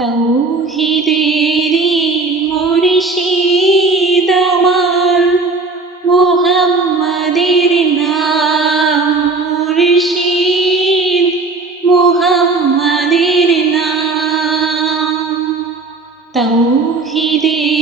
তৌহিদেরি মুর্শিদ আমার। মুহাম্মাদের নাম মুর্শিদ মুহাম্মাদের নাম। তৌহিদেরি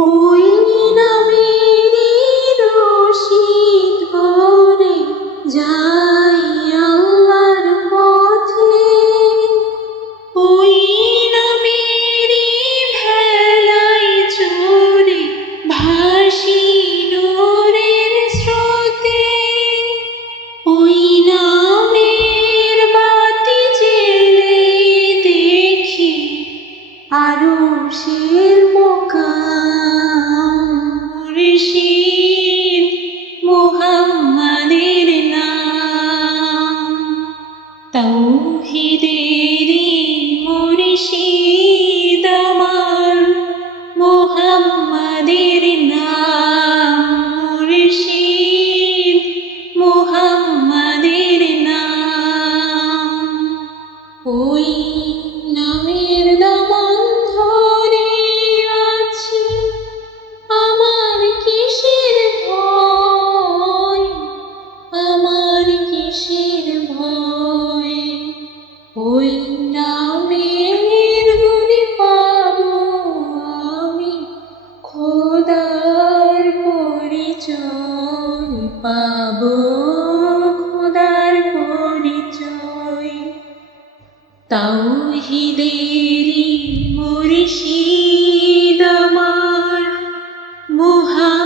Oi. ওই নামের ধরে আছি। আমার কিসের আমার কিসের ভয়? ওই পাব আমি খোদার পাবো। তাওহিদেরি মুর্শিদ আমার মুহা